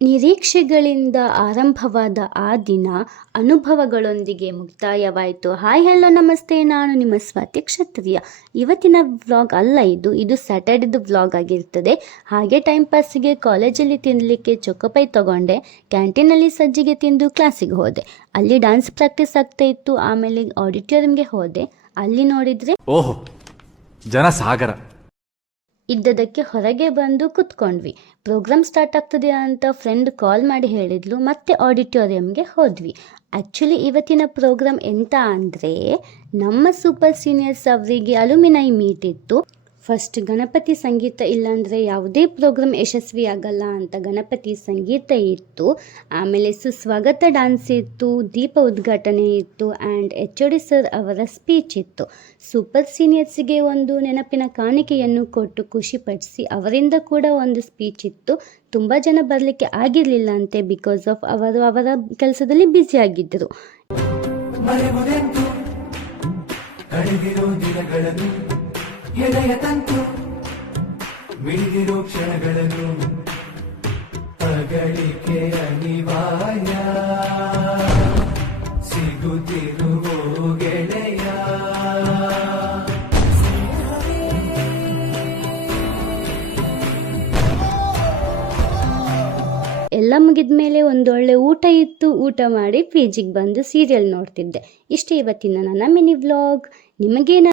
ನಿರೀಕ್ಷೆಗಳಿಂದ ಆರಂಭವಾದ ಆ ದಿನ ಅನುಭವಗಳೊಂದಿಗೆ ಮುಕ್ತಾಯವಾಯಿತು. ಹಾಯ್ ಹೆಲೋ ನಮಸ್ತೆ, ನಾನು ನಿಮ್ಮ ಸ್ವಾತಿ ಕ್ಷತ್ರಿಯ. ಇವತ್ತಿನ ವ್ಲಾಗ್ ಅಲ್ಲ, ಇದು ಸ್ಯಾಟರ್ಡೇದು ವ್ಲಾಗ್ ಆಗಿರ್ತದೆ. ಹಾಗೆ ಟೈಮ್ ಪಾಸಿಗೆ ಕಾಲೇಜಲ್ಲಿ ತಿನ್ನಲಿಕ್ಕೆ ಚೊಕೊಪೈ ತಗೊಂಡೆ. ಕ್ಯಾಂಟೀನಲ್ಲಿ ಸಜ್ಜಿಗೆ ತಿಂದು ಕ್ಲಾಸಿಗೆ ಹೋದೆ. ಅಲ್ಲಿ ಡ್ಯಾನ್ಸ್ ಪ್ರಾಕ್ಟೀಸ್ ಆಗ್ತಾ ಇತ್ತು. ಆಮೇಲೆ ಆಡಿಟೋರಿಯಂಗೆ ಹೋದೆ. ಅಲ್ಲಿ ನೋಡಿದರೆ ಓಹೋ, ಜನ ಸಾಗರ ಇದ್ದದಕ್ಕೆ ಹೊರಗೆ ಬಂದು ಕುತ್ಕೊಂಡ್ವಿ. ಪ್ರೋಗ್ರಾಮ್ ಸ್ಟಾರ್ಟ್ ಆಗ್ತದೆ ಅಂತ ಫ್ರೆಂಡ್ ಕಾಲ್ ಮಾಡಿ ಹೇಳಿದ್ಲು. ಮತ್ತೆ ಆಡಿಟೋರಿಯಂಗೆ ಹೋದ್ವಿ. ಆ್ಯಕ್ಚುಲಿ ಇವತ್ತಿನ ಪ್ರೋಗ್ರಾಮ್ ಎಂತ ಅಂದರೆ, ನಮ್ಮ ಸೂಪರ್ ಸೀನಿಯರ್ಸ್ ಅವರಿಗೆ ಅಲುಮಿನೈ ಮೀಟ್ ಇತ್ತು. ಫಸ್ಟ್ ಗಣಪತಿ ಸಂಗೀತ, ಇಲ್ಲಾಂದರೆ ಯಾವುದೇ ಪ್ರೋಗ್ರಾಮ್ ಯಶಸ್ವಿ ಆಗಲ್ಲ ಅಂತ ಗಣಪತಿ ಸಂಗೀತ ಇತ್ತು. ಆಮೇಲೆ ಸುಸ್ವಾಗತ ಡ್ಯಾನ್ಸ್ ಇತ್ತು, ದೀಪ ಉದ್ಘಾಟನೆ ಇತ್ತು, ಆ್ಯಂಡ್ HOD ಸರ್ ಅವರ ಸ್ಪೀಚ್ ಇತ್ತು. ಸೂಪರ್ ಸೀನಿಯರ್ಸಿಗೆ ಒಂದು ನೆನಪಿನ ಕಾಣಿಕೆಯನ್ನು ಕೊಟ್ಟು ಖುಷಿಪಡಿಸಿ ಅವರಿಂದ ಕೂಡ ಒಂದು ಸ್ಪೀಚ್ ಇತ್ತು. ತುಂಬ ಜನ ಬರಲಿಕ್ಕೆ ಆಗಿರಲಿಲ್ಲ ಅಂತೆ, ಬಿಕಾಸ್ ಆಫ್ ಅವರು ಅವರ ಕೆಲಸದಲ್ಲಿ ಬ್ಯುಸಿ ಆಗಿದ್ದರು. ಎದೆಯ ತಂತು ಮಿಡಿದಿರೋ ಕ್ಷಣಗಳನ್ನು ಅಗಳಿಕೆ ಅನಿವಾರ್ಯ, ಸಿಗುತ್ತಿರುವೋ ಗೆಳೆಯ. ಎಲ್ಲ ಮುಗಿದ ಮೇಲೆ ಒಂದೊಳ್ಳೆ ಊಟ ಇತ್ತು. ಊಟ ಮಾಡಿ PGಗೆ ಬಂದು ಸೀರಿಯಲ್ ನೋಡ್ತಿದ್ದೆ. ಇಷ್ಟೇ ಇವತ್ತಿನ ನನ್ನ ಮಿನಿ ವ್ಲಾಗ್. ನಿಮಗೇನ